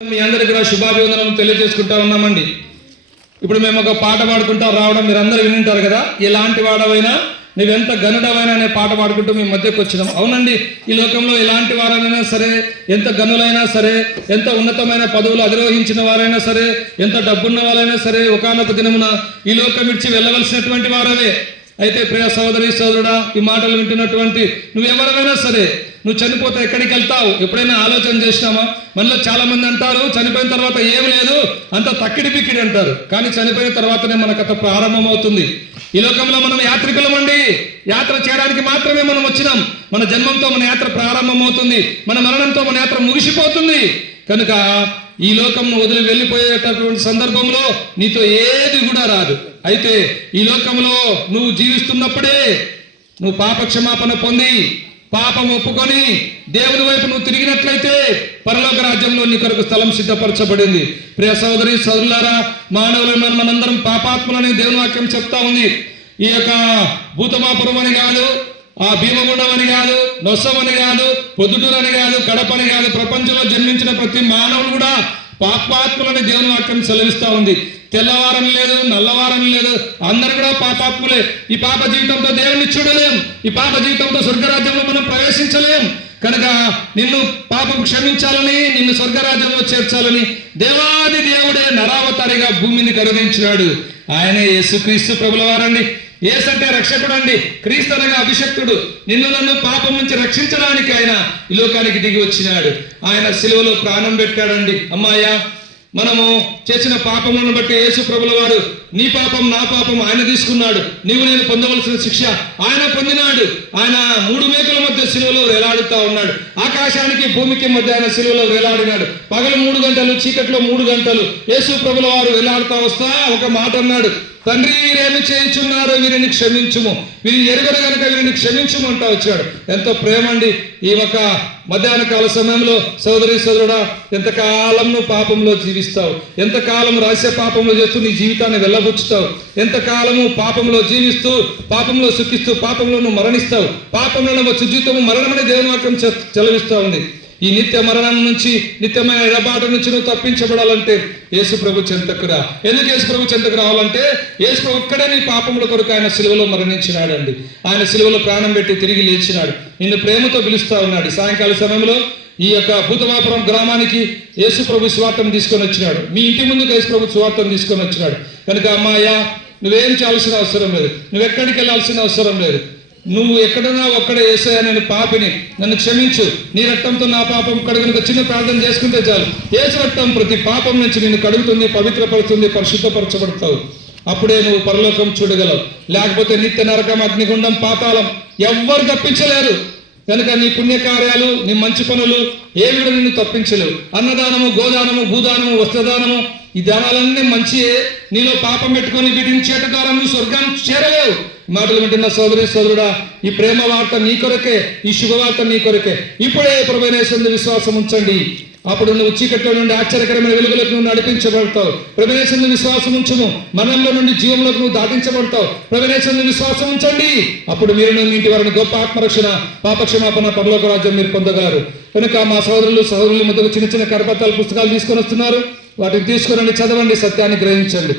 మీ అందరికీ కూడా శుభాభివందనం తెలియజేసుకుంటా ఉన్నామండి. ఇప్పుడు మేము ఒక పాట పాడుకుంటా రావడం మీరు అందరూ వినింటారు కదా. ఎలాంటి వాడవైనా నువ్వెంత గనుడవైనా అనే పాట పాడుకుంటూ మీ మధ్యకు వచ్చినాం. అవునండి, ఈ లోకంలో ఎలాంటి వారైనా సరే, ఎంత గనులైనా సరే, ఎంత ఉన్నతమైన పదవులు అధిరోహించిన వారైనా సరే, ఎంత డబ్బున్న వాళ్ళైనా సరే, ఒకానొక దినమున ఈ లోకం విడిచి వెళ్ళవలసినటువంటి వారవే. అయితే ప్రియ సోదరి సోదరుడా, ఈ మాటలు వింటున్నటువంటి నువ్వెవరైనా సరే, నువ్వు చనిపోతే ఎక్కడికి వెళ్తావు ఎప్పుడైనా ఆలోచన చేసినామా? మనలో చాలా మంది అంటారు చనిపోయిన తర్వాత ఏం లేదు, అంత తక్కిడి పిక్కిడి అంటారు. కానీ చనిపోయిన తర్వాతనే మన కథ ప్రారంభం అవుతుంది. ఈ లోకంలో మనం యాత్రికులమండి. యాత్ర చేయడానికి మాత్రమే మనం వచ్చినాం. మన జన్మంతో మన యాత్ర ప్రారంభం అవుతుంది, మన మరణంతో మన యాత్ర ముగిసిపోతుంది. కనుక ఈ లోకంను వదిలి వెళ్ళిపోయేటటువంటి సందర్భంలో నీతో ఏది కూడా రాదు. అయితే ఈ లోకంలో నువ్వు జీవిస్తున్నప్పుడే నువ్వు పాప క్షమాపణ పొంది పాపం ఒప్పుకొని దేవుని వైపు నువ్వు తిరిగినట్లయితే పరలోక రాజ్యంలో నీ కొరకు స్థలం సిద్ధపరచబడింది. ప్రియ సోదరి సోదరులారా, మానవులైన మనందరం పాపాత్ములని దేవుని వాక్యం చెప్తా ఉంది. ఈ యొక్క భూతమాపురం అని కాదు, ఆ భీమగుండం అని కాదు, నొస్సం అని కాదు, పొద్దుటూరు అని కాదు, కడపని కాదు, ప్రపంచంలో జన్మించిన ప్రతి మానవుడు కూడా పాపాత్ములని దేవుని వాక్యం సెలవిస్తా ఉంది. తెల్లవారని లేదు, నల్లవారని లేదు, అందరు కూడా పాపాత్ములే. ఈ పాప జీవితంతో దేవుని చూడలేం, ఈ పాప జీవితంతో స్వర్గరాజ్యంలో మనం ప్రవేశించలేం. కనుక నిన్ను పాపం క్షమించాలని, నిన్ను స్వర్గరాజ్యంలో చేర్చాలని దేవాది దేవుడే నరావతారిగా భూమిని కరుణించినాడు. ఆయనే యేసుక్రీస్తు ప్రభుల వారండి. యేసు అంటే రక్షకుడు అండి. క్రీస్తు అనగా అభిషక్తుడు. నిన్ను నన్ను పాపం నుంచి రక్షించడానికి ఆయన ఈ లోకానికి దిగి వచ్చినాడు. ఆయన సిలువలో ప్రాణం పెట్టాడండి. అమ్మాయ్యా, మనము చేసిన పాపములను బట్టి యేసు ప్రభుల వారు నీ పాపం నా పాపం ఆయన తీసుకున్నాడు. నీవు నేను పొందవలసిన శిక్ష ఆయన పొందినాడు. ఆయన 3 మేకుల మధ్య సిలువలో వేలాడుతా ఉన్నాడు. ఆకాశానికి భూమికి మధ్య ఆయన సిలువలో వేలాడినాడు. పగలు 3 గంటలు, చీకట్లో 3 గంటలు యేసు ప్రభుల వారు వేలాడుతా వస్తా ఒక మాట అన్నాడు, తండ్రి వీరేమి చేయించున్నారు, వీరిని క్షమించుము, వీరిని ఎరుగరు కనుక వీరిని క్షమించుము అంటా వచ్చాడు. ఎంతో ప్రేమ అండి. ఈ ఒక మధ్యాహ్న కాల సమయంలో సోదరి సోదరుడా, ఎంతకాలం నువ్వు పాపంలో జీవిస్తావు, ఎంతకాలం రహస్య పాపంలో చేస్తూ నీ జీవితాన్ని వెళ్ళబుచ్చుతావు, ఎంతకాలము పాపంలో జీవిస్తూ పాపంలో సుఖిస్తూ పాపంలో నువ్వు మరణిస్తావు. పాపంలో వచ్చే జీవితము మరణమని దేవుని వాక్యం చెలవిస్తూ ఉంది. ఈ నిత్య మరణం నుంచి, నిత్యమైన ఎడబాటు నుంచి నువ్వు తప్పించబడాలంటే యేసు ప్రభు చెంతకు రా. ఎందుకు యేసు ప్రభు చెంతకు రావాలంటే యేసు ప్రభు ఇక్కడే నీ పాపముల కొరకు ఆయన సిలువలో మరణించినాడు అండి. ఆయన సిలువలో ప్రాణం పెట్టి తిరిగి లేచినాడు. నిన్ను ప్రేమతో పిలుస్తా ఉన్నాడు. సాయంకాల సమయంలో ఈ యొక్క భూతమాపురం గ్రామానికి యేసు ప్రభు స్వార్థం తీసుకొని వచ్చినాడు. మీ ఇంటి ముందుకు యేసు ప్రభు స్వార్థం తీసుకొని వచ్చినాడు. కనుక అమ్మాయ్యా, నువ్వేం చేయాల్సిన అవసరం లేదు, నువ్వెక్కడికి వెళ్ళాల్సిన అవసరం లేదు. నువ్వు ఎక్కడన్నా ఒక్కడే యేసయ్యా నేను పాపిని, నన్ను క్షమించు, నీ రక్తంతో నా పాపం కడుగును చిన్న ప్రార్థన చేసుకుంటే చాలు. యేసు రక్తం ప్రతి పాపం నుంచి నిన్ను కడుగుతుంది, పవిత్రపరుస్తుంది, పరిశుద్ధపరచబడతావు. అప్పుడే నువ్వు పరలోకం చూడగలవు. లేకపోతే నిత్య నరకం, అగ్నిగుండం, పాతాళం ఎవ్వరు తప్పించలేరు. కనుక నీ పుణ్యకార్యాలు, నీ మంచి పనులు ఏవి నిన్ను తప్పించలేవు. అన్నదానము, గోదానము, భూదానము, వస్త్రదానము, ఈ దానాలన్నీ మంచియే. నీలో పాపం పెట్టుకొని వీటిని చేట ద్వారా నువ్వు స్వర్గాన్ని చేరలేవు. మాటలు వింటున్న సోదరి సోదరుడా, ఈ ప్రేమ వార్త నీ కొరకే, ఈ శుభవార్త నీ కొరకే. ఇప్పుడే ప్రభువైన యేసునందు విశ్వాసం ఉంచండి. అప్పుడు నువ్వు చీకట్లో నుండి ఆశ్చర్యకరమైన వెలుగులకు నువ్వు నడిపించబడతావు. ప్రభువైన యేసునందు విశ్వాసం ఉంచుము, మరణంలో నుండి జీవంలోకి నువ్వు దాటించబడతావు. ప్రభువైన యేసునందు విశ్వాసం ఉంచండి. అప్పుడు మీరు మీ ఇంటి వారిని గొప్ప ఆత్మరక్షణ, పాపక్షమాపణ, పరలోక రాజ్యం మీరు పొందగలరు. కనుక మా సోదరులు ముందుకు చిన్న చిన్న కరపత్రాలు, పుస్తకాలు తీసుకొని వస్తున్నారు. వాటిని తీసుకురండి, చదవండి, సత్యాన్ని గ్రహించండి.